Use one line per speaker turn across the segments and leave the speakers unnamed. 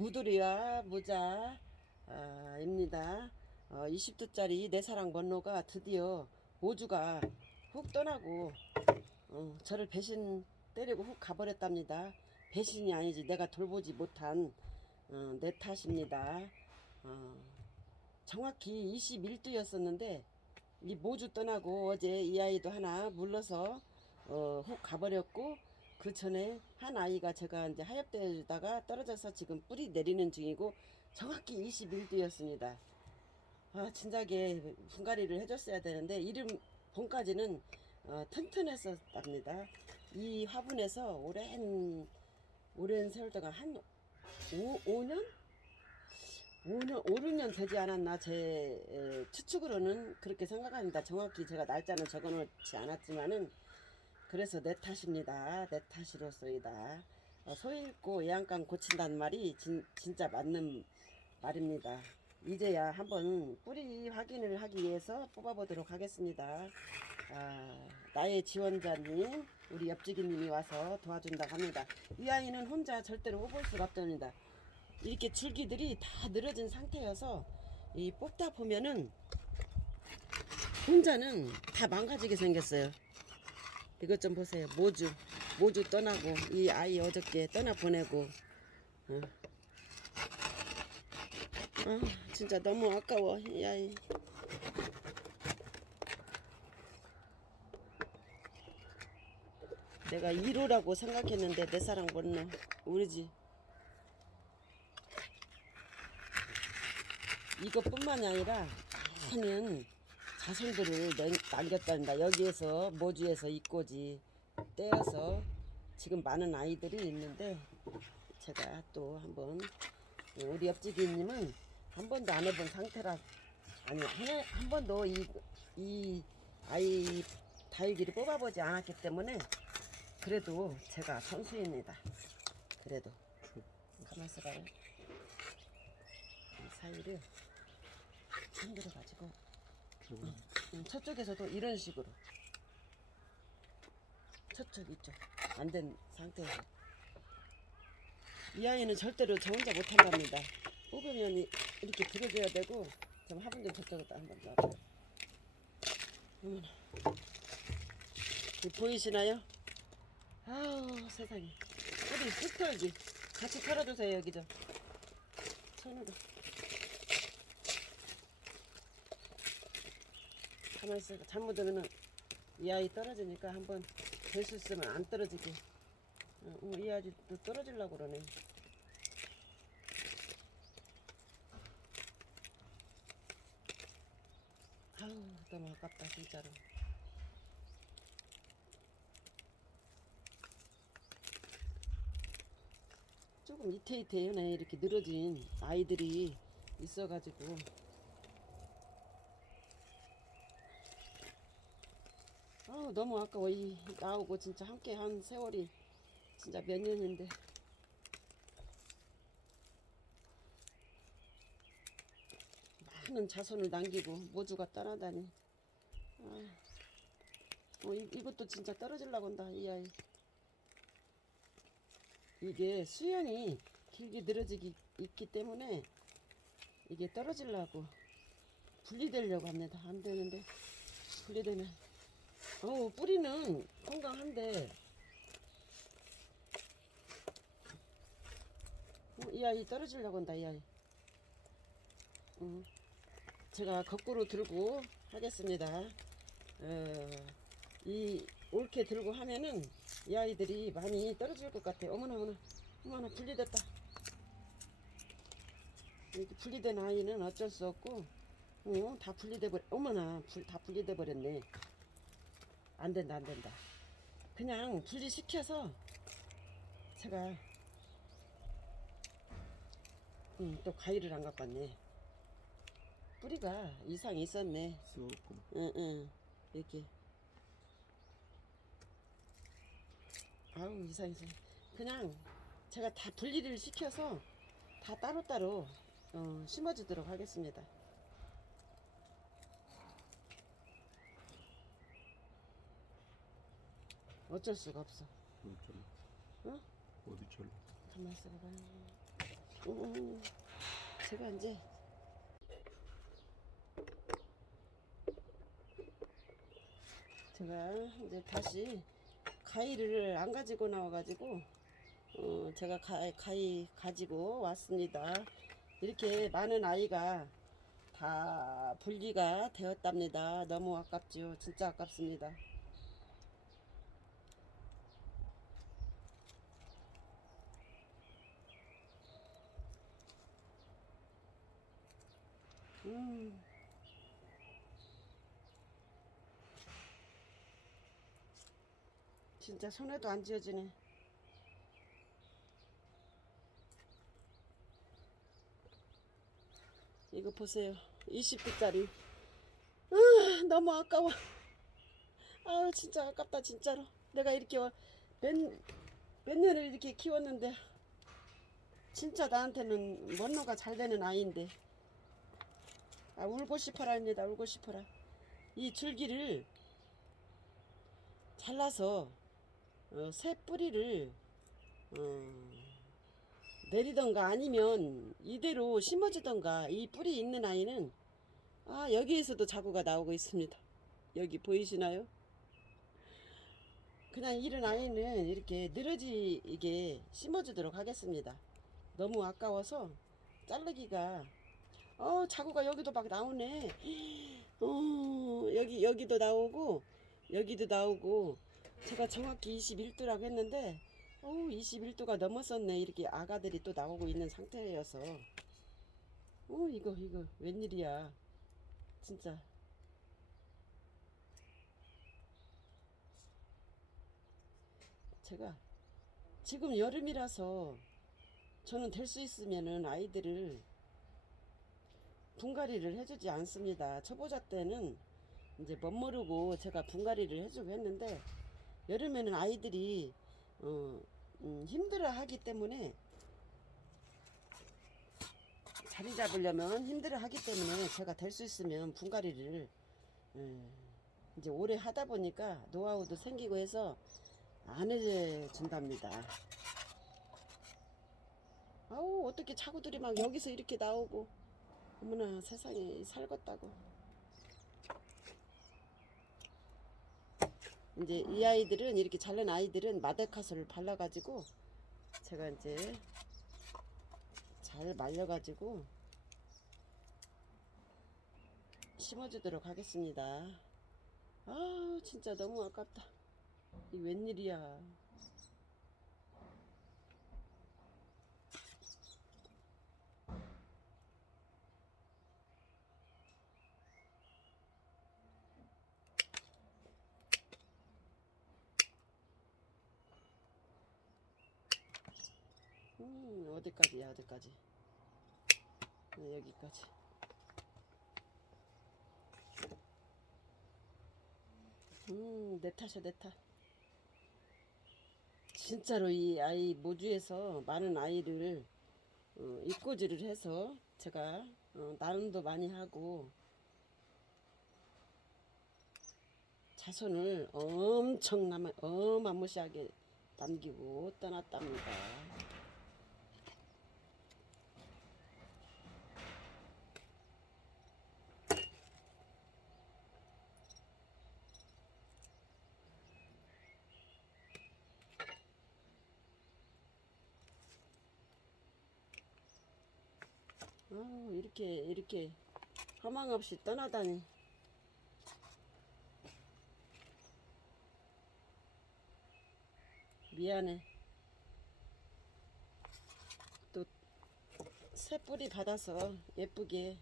무두리와 모자입니다. 어, 20도짜리 내 사랑 번호가 드디어 모주가 훅 떠나고 어, 저를 배신 때리고 훅 가버렸답니다. 배신이 아니지 내가 돌보지 못한 어, 내 탓입니다. 어, 정확히 21도였었는데 이 모주 떠나고 어제 이 아이도 하나 물러서 어, 훅 가버렸고 그 전에 한 아이가 제가 이제 하엽되다가 떨어져서 지금 뿌리 내리는 중이고 정확히 21도였습니다. 아 진작에 분갈이를 해줬어야 되는데 이름 봄까지는 어, 튼튼했었답니다. 이 화분에서 오랜 오랜 세월 동안 한 5, 5년? 5년, 5, 6년 되지 않았나 제 에, 추측으로는 그렇게 생각합니다. 정확히 제가 날짜는 적어놓지 않았지만은 그래서 내 탓입니다. 내 탓이로소이다. 어, 소 잃고 애양간 고친다는 말이 진, 진짜 맞는 말입니다. 이제야 한번 뿌리 확인을 하기 위해서 뽑아보도록 하겠습니다. 아, 나의 지원자님, 우리 옆지기님이 와서 도와준다고 합니다. 이 아이는 혼자 절대로 뽑을 수가 없답니다. 이렇게 줄기들이 다 늘어진 상태여서 이 뽑다 보면은 혼자는 다 망가지게 생겼어요. 이것 좀 보세요. 모주, 모주 떠나고 이 아이 어저께 떠나 보내고. 어. 아, 진짜 너무 아까워 이 아이. 내가 1호라고 생각했는데 내 사랑 못넣 우리 집 이것뿐만이 아니라 많은 자손들을 남- 남겼답니다. 여기에서 모주에서 이꼬지 떼어서 지금 많은 아이들이 있는데 제가 또 한번 우리 옆집이님은 한 번도 안 해본 상태라 아니 한, 한 번도 이, 이 아이 다육이를 뽑아보지 않았기 때문에 그래도 제가 선수입니다. 그래도. 이 사이를 흔들어 가지고 음, 저쪽에서도 이런 식으로. 저쪽 이쪽 안 된 상태에서. 이 아이는 절대로 저 혼자 못한답니다. 뽑으면 이- 이렇게 들어줘야 되고 좀 화분 좀 저쪽으로 한번 이 보이시나요? 아우 세상에. 우리 흙 털기 같이 털어주세요 여기 좀 손으로 가만히 있어 잘못하면은 이 아이 떨어지니까 한번 될 수 있으면 안 떨어지게. 어, 어, 이 아이 또 떨어지려고 그러네. 아우 너무 아깝다 진짜로. 조금 이태이태해네 이렇게 늘어진 아이들이 있어가지고 아우 너무 아까워. 이 나오고 진짜 함께 한 세월이 진짜 몇 년인데. 많은 자손을 남기고 모주가 떠나다니. 아, 어, 이, 이것도 진짜 떨어질라고 한다 이 아이. 이게 수연이 길게 늘어지기 있기 때문에 이게 떨어지려고 분리되려고 합니다. 안 되는데 분리되면 어우 뿌리는 건강한데. 어, 이 아이 떨어지려고 한다 이 아이. 어, 제가 거꾸로 들고 하겠습니다. 어, 이 옳게 들고 하면은 이 아이들이 많이 떨어질 것 같아요 어머나 어머나. 어머나 분리됐다. 이렇게 분리된 아이는 어쩔 수 없고 어, 다 분리돼 버려 어머나 불, 다 분리돼 버렸네 안 된다 안 된다. 그냥 분리시켜서 제가 음, 또 가위를 안 갖고 왔네. 뿌리가 이상이 있었네.
썩고.
응응. 이렇게. 아우 이상해서 그냥 제가 다 분리를 시켜서 다 따로따로 어, 심어주도록 하겠습니다 어쩔 수가 없어
어디처럼
응?
어디처럼
가만 있어봐 음, 제가 이제 제가 이제 다시 가위를 안 가지고 나와가지고 어, 제가 가, 가위 가지고 왔습니다. 이렇게 많은 아이가 다 분리가 되었답니다. 너무 아깝지요. 진짜 아깝습니다. 음. 진짜 손에도 안 쥐어지네. 이거 보세요. 20불짜리. 아, 너무 아까워. 아, 진짜 아깝다, 진짜로. 내가 이렇게 와- 몇, 몇 년을 이렇게 키웠는데, 진짜 나한테는 먼노가 잘 되는 아이인데. 아, 울고 싶어라입니다, 울고 싶어라. 이 줄기를 잘라서, 어, 새 뿌리를, 어, 내리던가 아니면 이대로 심어주던가 이 뿌리 있는 아이는 아 여기에서도 자구가 나오고 있습니다. 여기 보이시나요? 그냥 이런 아이는 이렇게 늘어지게 심어주도록 하겠습니다. 너무 아까워서 자르기가 어 자구가 여기도 막 나오네. 어 여기 여기도 나오고 여기도 나오고. 제가 정확히 21도라고 했는데 어우 21도가 넘었었네. 이렇게 아가들이 또 나오고 있는 상태여서. 어 이거 이거 웬일이야. 진짜. 제가 지금 여름이라서 저는 될 수 있으면은 아이들을 분갈이를 해주지 않습니다 초보자 때는 이제 멋모르고 제가 분갈이를 해주고 했는데 여름에는 아이들이 어, 음, 힘들어 하기 때문에 자리 잡으려면 힘들어 하기 때문에 제가 될 수 있으면 분갈이를 음, 이제 오래 하다 보니까 노하우도 생기고 해서 안 해준답니다. 아우 어떻게 차구들이 막 여기서 이렇게 나오고 어머나 세상에 살겄다고 이제 이 아이들은 이렇게 자른 아이들은 마데카솔을 발라가지고 제가 이제 잘 말려가지고 심어주도록 하겠습니다. 아 진짜 너무 아깝다. 이 웬일이야. 음, 어디까지야, 어디까지? 네, 여기까지. 음, 내 탓이야, 내 탓. 진짜로 이 아이 모주에서 많은 아이를 어, 입고지를 해서 제가 어, 나눔도 많이 하고 자손을 엄청 남 어마무시하게 남기고 떠났답니다. 아, 이렇게 이렇게 허망 없이 떠나다니. 미안해. 또 새 뿌리 받아서 예쁘게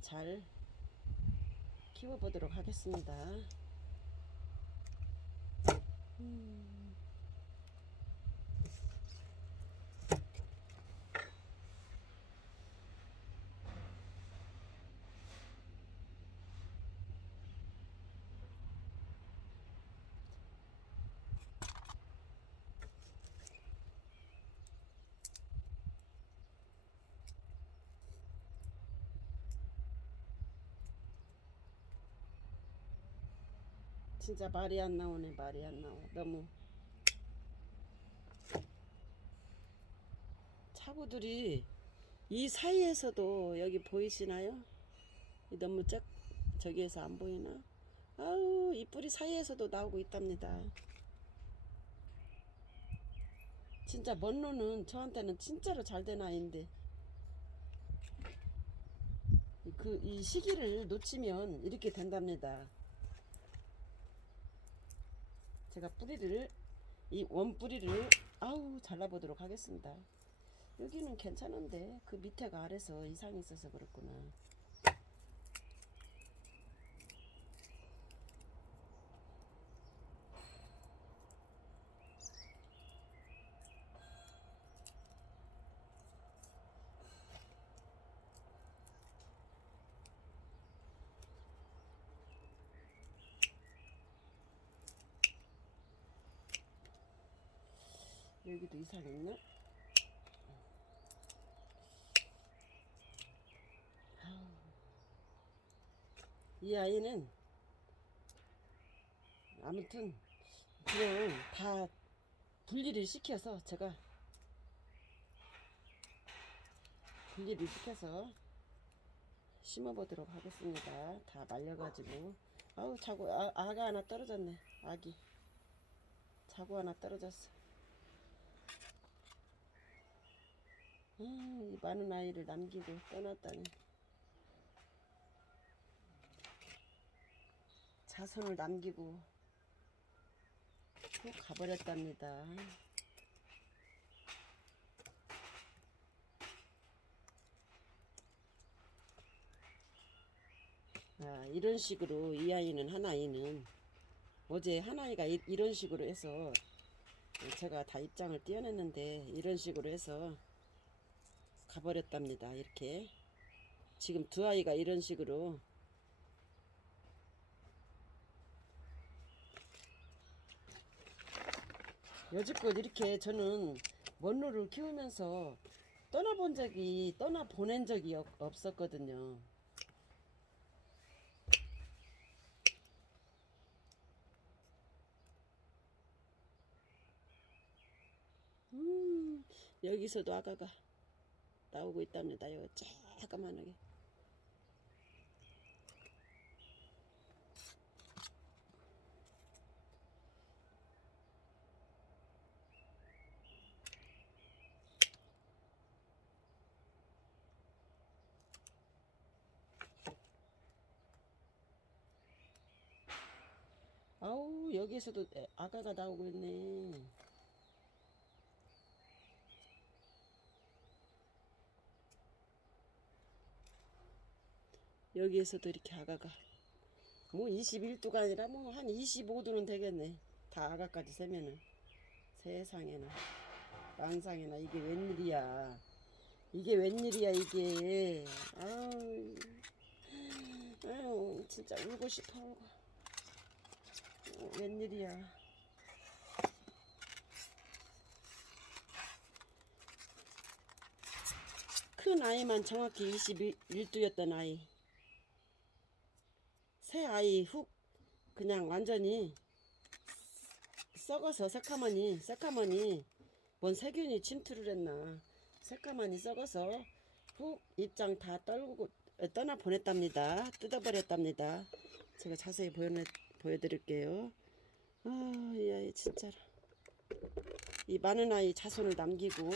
잘 키워보도록 하겠습니다. 음. 진짜 말이 안 나오네 말이 안 나와 너무 차고들이 이 사이에서도 여기 보이시나요? 이 너무 쩍 저기에서 안 보이나? 아우 이 뿌리 사이에서도 나오고 있답니다. 진짜 먼로는 저한테는 진짜로 잘 된 아이인데 그 이 시기를 놓치면 이렇게 된답니다. 제가 뿌리를 이 원 뿌리를 아우 잘라보도록 하겠습니다. 여기는 괜찮은데 그 밑에가 아래서 이상이 있어서 그렇구나. 여기도 이상 있나? 이 아이는 아무튼 그냥 다 분리를 시켜서 제가 분리를 시켜서 심어보도록 하겠습니다. 다 말려가지고 아우 자고 아, 아가 하나 떨어졌네 아기 자고 하나 떨어졌어. 음, 이 많은 아이를 남기고 떠났다니. 자손을 남기고 또 가버렸답니다. 아, 이런 식으로 이 아이는 한 아이는 어제 한 아이가 이, 이런 식으로 해서 제가 다 입장을 띄어냈는데 이런 식으로 해서 가버렸답니다. 이렇게 지금 두 아이가 이런 식으로 여지껏 이렇게 저는 먼로를 키우면서 떠나본 적이 떠나 보낸 적이 없, 없었거든요. 음, 여기서도 아가가 나오고 있답니다. 이거 조그만하게. 아우 여기에서도 애- 아가가 나오고 있네. 여기에서도 이렇게 아가가 뭐 21도가 아니라 뭐 한 25도는 되겠네. 다 아가까지 세면은 세상에나 망상에나 이게 웬일이야. 이게 웬일이야 이게. 아우 아유 진짜 울고 싶어. 어, 웬일이야. 큰 아이만 정확히 21두였던 아이. 새 아이 훅 그냥 완전히 썩어서 새카마니 새카마니 뭔 세균이 침투를 했나. 새카마니 썩어서 훅 입장 다 떨고 어, 떠나 보냈답니다. 뜯어버렸답니다. 제가 자세히 보여 보여드릴게요. 아이 아이 진짜로. 이 많은 아이 자손을 남기고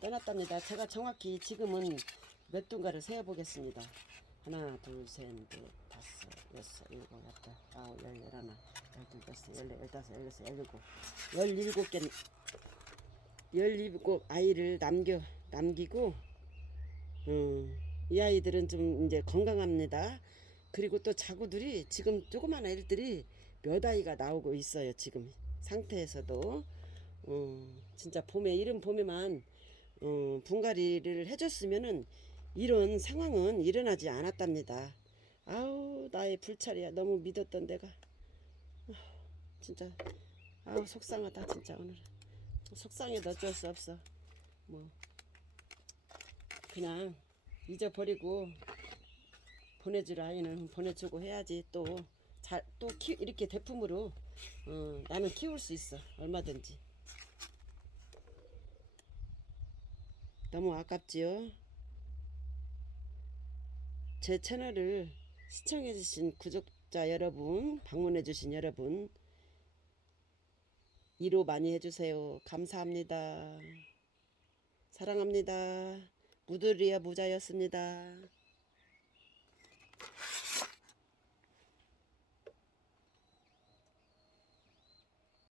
떠났답니다. 제가 정확히 지금은 몇 둔가를 세어 보겠습니다 하나 둘 셋 넷 다섯 여섯 일곱 여덟 아홉 열 열하나 열둘 열세 열네 열다섯 열여섯 열일곱 열일곱 개 열일곱 아이를 남겨 남기고 음, 이 아이들은 좀 이제 건강합니다. 그리고 또 자구들이 지금 조그만 아이들이 몇 아이가 나오고 있어요. 지금 상태에서도 어, 진짜 봄에 이른 봄에만 어, 분갈이를 해줬으면은 이런 상황은 일어나지 않았답니다. 아우 나의 불찰이야. 너무 믿었던 내가 진짜 아우 속상하다 진짜 오늘 속상해도 어쩔 수 없어. 뭐 그냥 잊어버리고 보내줄 아이는 보내주고 해야지 또 잘 또 이렇게 대품으로 어, 나는 키울 수 있어 얼마든지 너무 아깝지요? 제 채널을 시청해주신 구독자 여러분, 방문해주신 여러분, 1호 많이 해주세요. 감사합니다. 사랑합니다. 무드리아 무자였습니다.